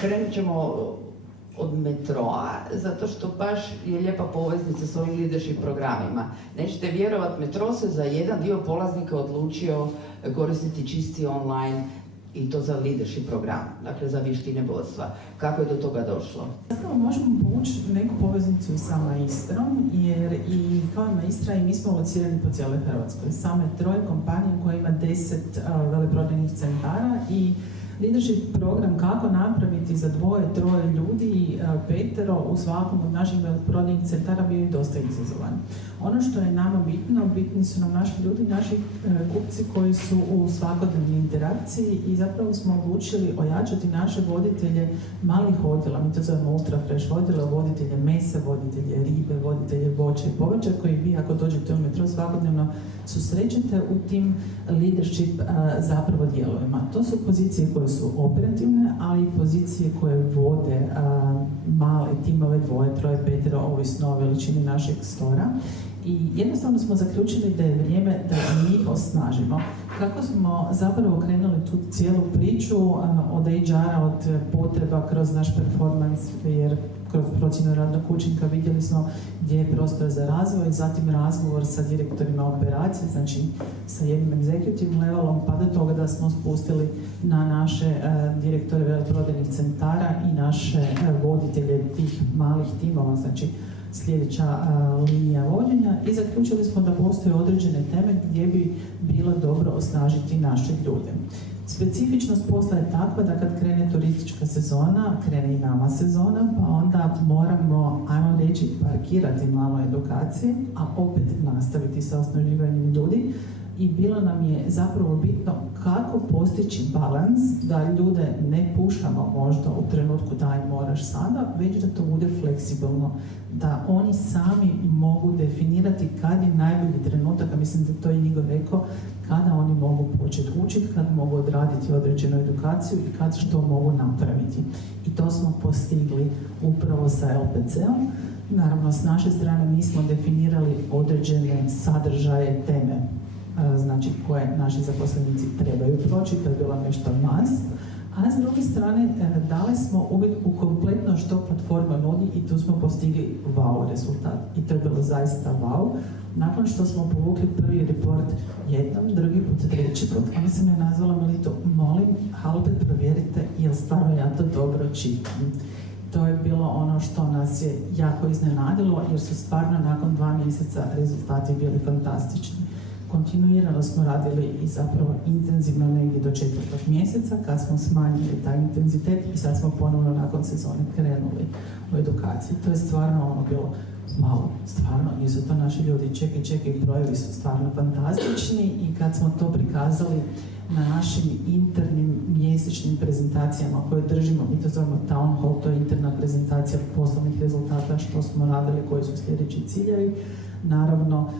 Krenut ćemo od metroa, zato što baš je lijepa poveznica s ovim leadership programima. Nećete vjerovat, metro se za jedan dio polaznika odlučio koristiti čisti online i to za leadership program, dakle za vještine vodstva. Kako je do toga došlo? Zapravo možemo povući neku poveznicu i sa Maistrom, jer i kao Maistra i mi smo locirani po cijeloj Hrvatskoj. Same troje kompanije koja ima 10 veleprodajnih centara i leadership program kako napraviti za 2-3 ljudi, 5 u svakom od naših veleprodajnih centara bio je dosta izazovan. Ono što je nama bitno, bitni su nam naši ljudi, naši kupci koji su u svakodnevnoj interakciji i zapravo smo odlučili ojačati naše voditelje malih odjela, mi to zovemo ultra fresh odjela, voditelje mesa, voditelje ribe, voditelje voća i povrća koji vi ako dođete u metro svakodnevno susrećete u tim leadership zapravo dijelovima. To su pozicije koje su operativne, ali i pozicije koje vode male timove, 2, 3, 5, ovisno o veličini našeg stora. I jednostavno smo zaključili da je vrijeme da njih osnažimo. Kako smo zapravo krenuli tu cijelu priču od HR-a, od potreba kroz naš performans, jer kroz procjenu radnog učinka vidjeli smo gdje je prostor za razvoj, zatim razgovor sa direktorima operacije, znači sa jednim executive levelom, pa do toga da smo spustili na naše direktore veleprodajnih centara i naše voditelje tih malih timova, znači sljedeća linija vođenja i zaključili smo da postoje određene teme gdje bi bilo dobro osnažiti naše ljude. Specifičnost posla je takva da kad krene turistička sezona, krene i nama sezona, pa onda moramo, ajmo reći, parkirati malo edukacije, a opet nastaviti sa osnaživanjem ljudi. I bilo nam je zapravo bitno kako postići balans da ljude ne pušamo možda u trenutku daj moraš sada, već da to bude fleksibilno, da oni sami mogu definirati kad je najbolji trenutak, a mislim da to je Igor rekao, kada oni mogu početi učiti, kad mogu odraditi određenu edukaciju i kad što mogu napraviti. I to smo postigli upravo sa LPC-om. Naravno, s naše strane mi smo definirali određene sadržaje, teme, znači koje naši zaposlenici trebaju proći, to je bilo nešto must, a s druge strane dali smo uvijek u kompletno što platforma nudi i tu smo postigli wow rezultat. I to je bilo zaista wow. Nakon što smo povukli prvi report jednom, drugi put, treći put, onda sam je nazvala Melito, molim, opet provjerite jel stvarno ja to dobro čitam. To je bilo ono što nas je jako iznenadilo jer su stvarno nakon 2 mjeseca rezultati bili fantastični. Kontinuirano smo radili i zapravo intenzivno negdje do 4. mjeseca kad smo smanjili taj intenzitet i sad smo ponovno nakon sezone krenuli u edukaciji. To je stvarno ono bilo malo, stvarno, nisu to naši ljudi, čekaj, brojevi su stvarno fantastični i kad smo to prikazali na našim internim mjesečnim prezentacijama koje držimo, mi to zovemo Town Hall, to je interna prezentacija poslovnih rezultata, što smo radili, koji su sljedeći ciljevi, naravno,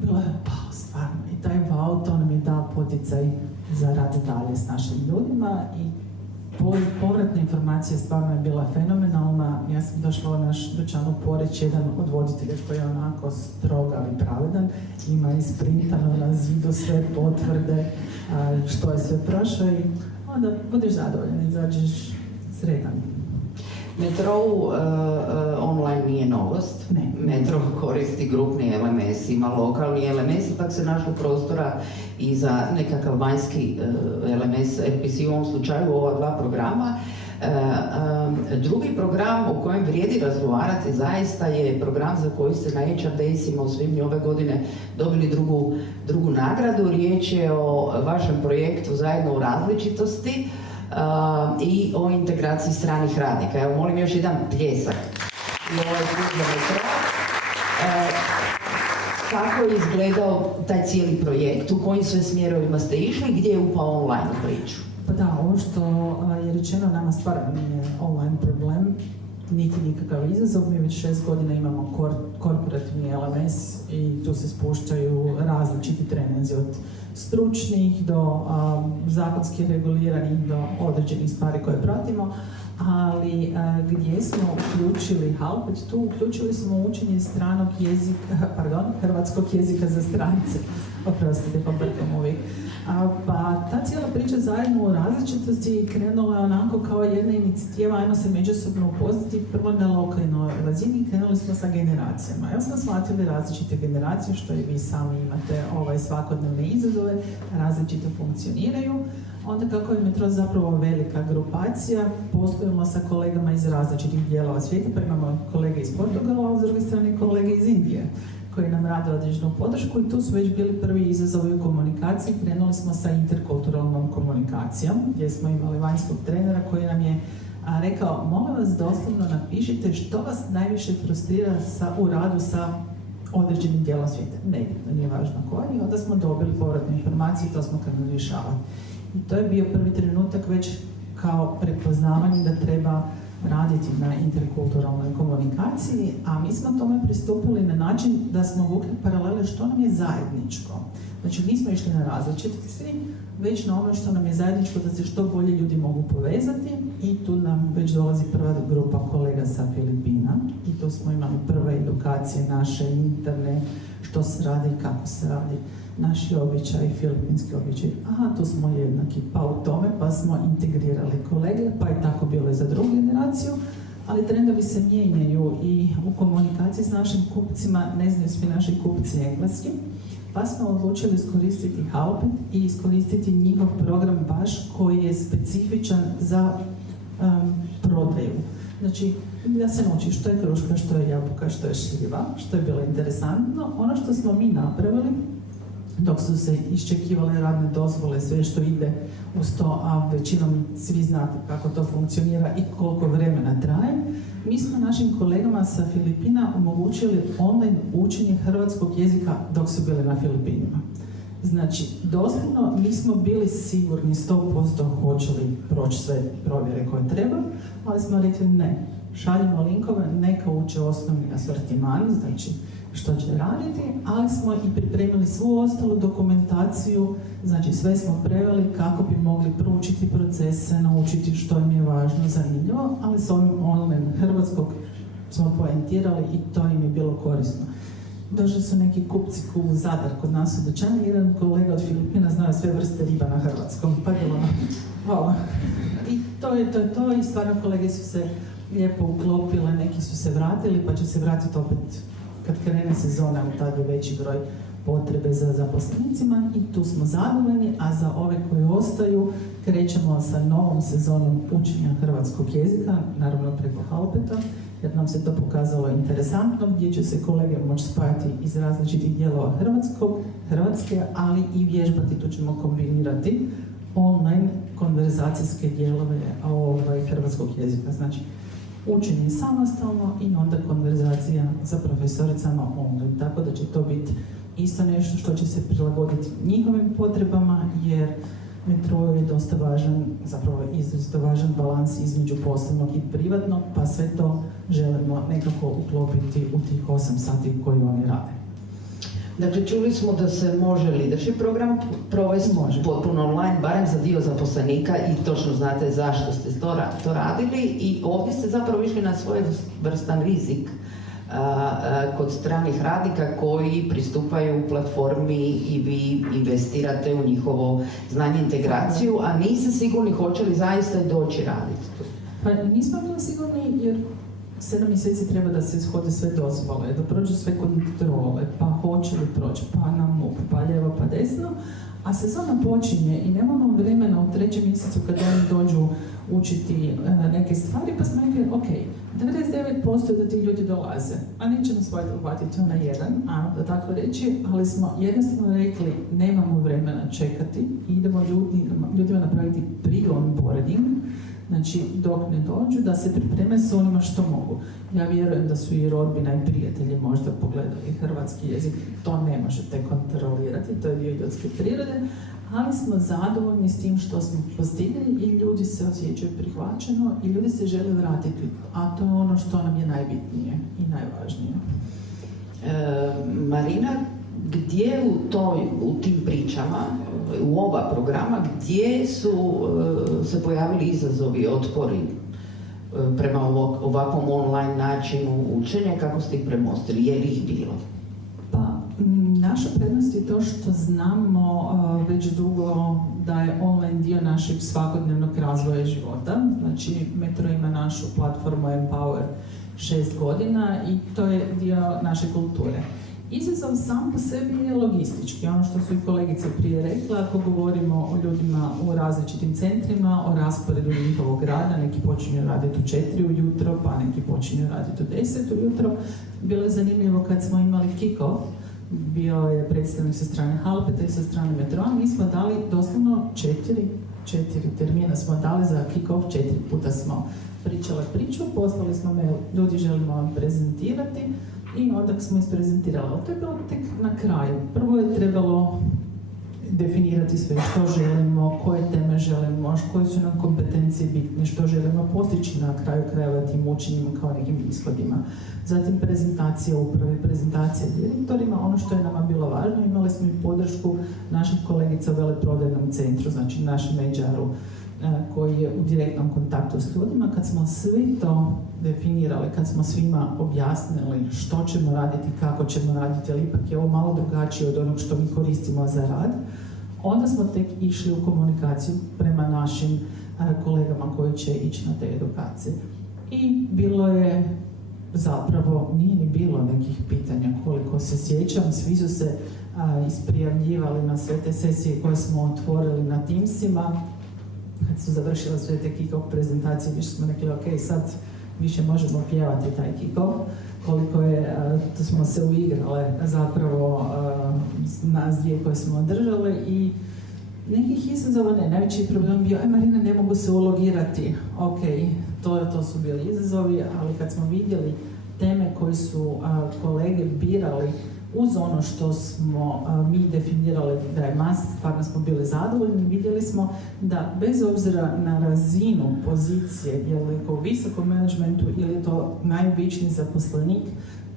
bilo je stvarno i taj wow, to nam je dao poticaj za rad dalje s našim ljudima i povratna informacija stvarno je bila fenomenalna. Ja sam došla u naš dućan u Poreč, jedan od voditelja koji je onako strog ali pravedan, ima isprintano na zidu sve potvrde što je sve prošlo i onda budeš zadovoljan, izađeš sretan. Metro online nije novost. Ne. Metro koristi grupni LMS, ima lokalni LMS, ipak se našlo prostora i za nekakav vanjski LMS, RPC u ovom slučaju, ova 2 programa. Drugi program o kojem vrijedi razgovarati zaista je program za koji ste na HR Daysima u svibnju ove godine dobili drugu nagradu. Riječ je o vašem projektu Zajedno u različitosti i o integraciji stranih radnika. Evo, molim još jedan pljesak. I ovaj put za Metro. Kako je izgledao taj cijeli projekt, u kojim sve smjerovima ste išli, gdje je upao online priču? Pa da, ovo što je rečeno nama stvarno nije online problem, niti nikakav izazov. Mi već 6 godina imamo korporativni LMS i tu se spuštaju različiti treninzi od stručnih do zakonski reguliranih do određenih stvari koje pratimo, ali gdje smo uključili Halpet, tu uključili smo učenje stranog jezika, hrvatskog jezika za strance. Oprostite, pobrkam uvijek. Pa ta cijela priča zajedno u različitosti krenula je onako kao jedna inicijativa, ajmo se međusobno upoznati prvo na lokalnoj razini, krenuli smo sa generacijama. Ja smo shvatili različite generacije, što i vi sami imate svakodnevne izazove, različito funkcioniraju. Onda kako je Metro zapravo velika grupacija, poslujemo sa kolegama iz različitih dijelova svijeta, pa imamo kolege iz Portugala, a s druge strane kolege iz Indije koji nam rade određenu podršku i tu su već bili prvi izazovi u komunikaciji. Krenuli smo sa interkulturalnom komunikacijom, gdje smo imali vanjskog trenera koji nam je rekao, molim vas doslovno napišite što vas najviše frustrira u radu sa određenim dijelom svijeta. Nije važno koji. I onda smo dobili povratne informacije i to smo krenuli rješavati. I to je bio prvi trenutak već kao prepoznavanje da treba raditi na interkulturalnoj komunikaciji, a mi smo tome pristupili na način da smo vukli paralele što nam je zajedničko. Znači nismo išli na različitosti, već na ono što nam je zajedničko da se što bolje ljudi mogu povezati i tu nam već dolazi prva grupa kolega sa Filipina i tu smo imali prve edukacije naše interne, što se radi i kako se radi. Naši običaji, filipinski običaji, tu smo jednaki, pa u tome, pa smo integrirali kolege, pa je tako bilo i za drugu generaciju, ali trendovi se mijenjaju i u komunikaciji s našim kupcima ne znaju svi naši kupci engleski, pa smo odlučili iskoristiti Halpet i iskoristiti njihov program baš koji je specifičan za prodaju. Znači, da se nauči što je kruška, što je jabuka, što je šljiva, što je bilo interesantno. Ono što smo mi napravili, dok su se iščekivale radne dozvole, sve što ide uz to, a većinom svi znate kako to funkcionira i koliko vremena traje, mi smo našim kolegama sa Filipina omogućili online učenje hrvatskog jezika dok su bili na Filipinima. Znači, doslovno nismo bili sigurni 100% hoće li proći sve provjere koje treba, ali smo rekli ne. Šaljemo linkove, neka uče osnovni asortiman, znači što će raditi, ali smo i pripremili svu ostalu dokumentaciju, znači sve smo preveli kako bi mogli proučiti procese, naučiti što im je važno, zanimljivo, ali s ovim online hrvatskog smo poentirali i to im je bilo korisno. Došli su neki kupci u Zadar kod nas u dućanu, jedan kolega od Filipina znao sve vrste riba na hrvatskom, pa bilo hvala. I to je to i stvarno kolege su se lijepo uklopile, neki su se vratili, pa će se vratiti opet kad krene sezona, tad je veći broj potrebe za zaposlenicima i tu smo zadovoljni, a za ove koji ostaju krećemo sa novom sezonom učenja hrvatskog jezika, naravno preko Halpeta, jer nam se to pokazalo interesantno, gdje će se kolege moći spajati iz različitih dijelova Hrvatske, ali i vježbati, tu ćemo kombinirati online konverzacijske dijelove hrvatskog jezika. Znači, učenje samostalno i onda konverzacija sa profesoricama online. Tako da će to biti isto nešto što će se prilagoditi njihovim potrebama, jer Metro je dosta važan, zapravo izrazito važan balans između poslovnog i privatnog, pa sve to želimo nekako uklopiti u tih 8 sati koji oni rade. Dakle, čuli smo da se može leadership program provesti potpuno online, barem za dio zaposlenika i točno znate zašto ste to radili i ovdje ste zapravo išli na svoj vrstan rizik kod stranih radnika koji pristupaju platformi i vi investirate u njihovo znanje i integraciju, a niste sigurni hoće li zaista i doći raditi tu. Pa nismo bili sigurni jer 7 mjeseci treba da se ishode sve dozvole, da prođu sve kontrole, pa hoće li proći, pa na MUP, pa lijevo, pa desno, a sezona počinje i nemamo vremena u 3. mjesecu kada oni dođu učiti neke stvari, pa smo rekli, ok, 99% da ti ljudi dolaze, a nećemo svoj uhvatiti onaj jedan, da tako reći, ali smo jednostavno rekli, nemamo vremena čekati, idemo ljudima napraviti pre-onboarding, znači dok ne dođu, da se pripreme s onima što mogu. Ja vjerujem da su i rodbina i prijatelji možda pogledali hrvatski jezik, to ne možete kontrolirati, to je dio ljudske prirode, ali smo zadovoljni s tim što smo postigli i ljudi se osjećaju prihvaćeno i ljudi se žele vratiti, a to je ono što nam je najbitnije i najvažnije. Marina, gdje u tim pričama, u oba programa, gdje su se pojavili izazovi, otpori prema ovakvom online načinu učenja, kako ste ih premostili, je li ih bilo? Pa, naša prednost je to što znamo već dugo da je online dio našeg svakodnevnog razvoja života. Znači, Metro ima našu platformu Empower 6 godina i to je dio naše kulture. Izazov sam po sebi je logistički, ono što su i kolegice prije rekla, ako govorimo o ljudima u različitim centrima, o rasporedu njihovog rada, neki počinju raditi u 4 ujutro, pa neki počinju raditi u 10 ujutro. Bilo je zanimljivo kad smo imali kick-off, bio je predstavnik sa strane Halpeta i sa strane Metroa, mi smo dali doslovno 4 termina smo dali za kick-off, 4 puta smo pričali priču, poslali smo mail, ljudi želimo vam prezentirati, i onda smo isprezentirali. Ali to je bilo tek na kraju. Prvo je trebalo definirati sve što želimo, koje teme želimo, koje su nam kompetencije bitne, što želimo postići na kraju krajeva tim učenjima kao nekim ishodima. Zatim prezentacija upravi, prezentacija direktorima. Ono što je nama bilo važno, imali smo i podršku naših kolegica u veleprodajnom centru, znači našem HR-u, koji je u direktnom kontaktu s ljudima. Kad smo svi to definirali, kad smo svima objasnili što ćemo raditi, kako ćemo raditi, ali ipak je ovo malo drugačije od onog što mi koristimo za rad, onda smo tek išli u komunikaciju prema našim kolegama koji će ići na te edukacije. I bilo je zapravo, nije ni bilo nekih pitanja koliko se sjećam, svi su se isprijavljivali na sve te sesije koje smo otvorili na Teamsima. Kad su završile sve te kick-off prezentacije, više smo rekli, ok, sad više možemo pjevati taj kick-off, koliko je, to smo se uigrale zapravo nas dvije koje smo održale i nekih izazova ne. Najveći problem bio, Marina, ne mogu se ulogirati. Ok, to su bili izazovi, ali kad smo vidjeli teme koje su kolege birali uz ono što smo mi definirali da je must, stvarno smo bili zadovoljni, vidjeli smo da bez obzira na razinu pozicije, je li to u visokom managementu ili to najobičniji zaposlenik,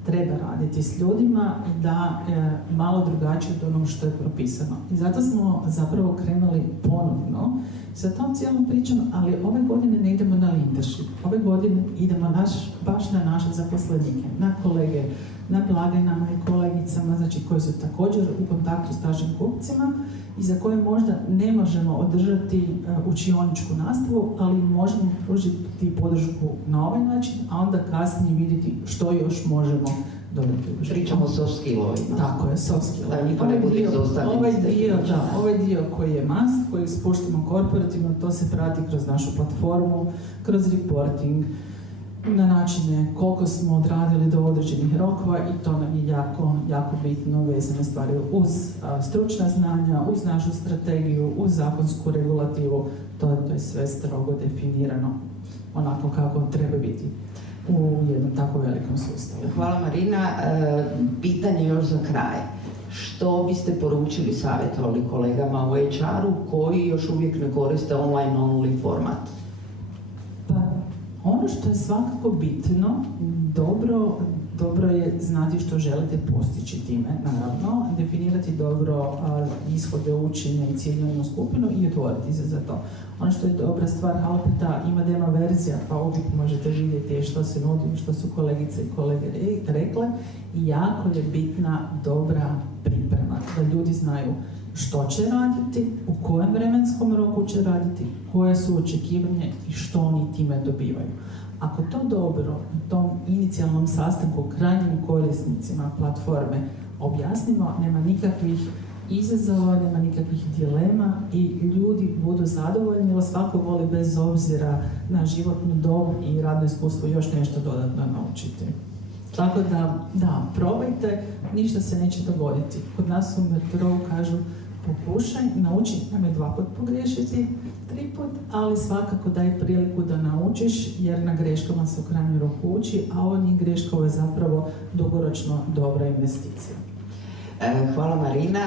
treba raditi s ljudima i da je malo drugačije od onog što je propisano. I zato smo zapravo krenuli ponovno sa tom cijelom pričom, ali ove godine ne idemo na leadership. Ove godine idemo baš na naše zaposlenike, na kolege, na blagajnama i kolegicama, znači koji su također u kontaktu s našim kupcima i za koje možda ne možemo održati učioničku nastavu, ali možemo pružiti podršku na ovaj način, a onda kasnije vidjeti što još možemo dodati. Pričamo o soft skillovima. Tako je, soft skillovima. Da niko ne bude izostavljen. Ovaj dio koji je must, koji spuštamo korporativno, to se prati kroz našu platformu, kroz reporting, na načine koliko smo odradili do određenih rokova i to nam je jako, jako bitno vezane stvari uz stručna znanja, uz našu strategiju, uz zakonsku regulativu, to je sve strogo definirano onako kako treba biti u jednom tako velikom sustavu. Hvala Marina. Pitanje još za kraj. Što biste poručili, savjetovali kolegama u HR-u koji još uvijek ne koriste online only format? Ono što je svakako bitno, dobro je znati što želite postići time, naravno, definirati dobro ishode učenja i ciljanu skupinu i otvoriti se za to. Ono što je dobra stvar Halpeta, ima demo verzija, pa uvijek možete vidjeti što se nudi, što su kolegice i kolege rekle i jako je bitna dobra priprema, da ljudi znaju što će raditi, u kojem vremenskom roku će raditi, koje su očekivanje i što oni time dobivaju. Ako to dobro u tom inicijalnom sastanku krajnjim korisnicima platforme objasnimo, nema nikakvih izazova, nema nikakvih dilema i ljudi budu zadovoljni, jer svako voli bez obzira na životnu dob i radno iskustvo još nešto dodatno naučiti. Tako da, probajte, ništa se neće dogoditi. Kod nas u Metrou kažu pokušaj, nauči, nemoj 2 put pogriješiti, 3 put, ali svakako daj priliku da naučiš, jer na greškama se u krajnju ruku uči, a ovo nije greška, ovo je zapravo dugoročno dobra investicija. Hvala Marina.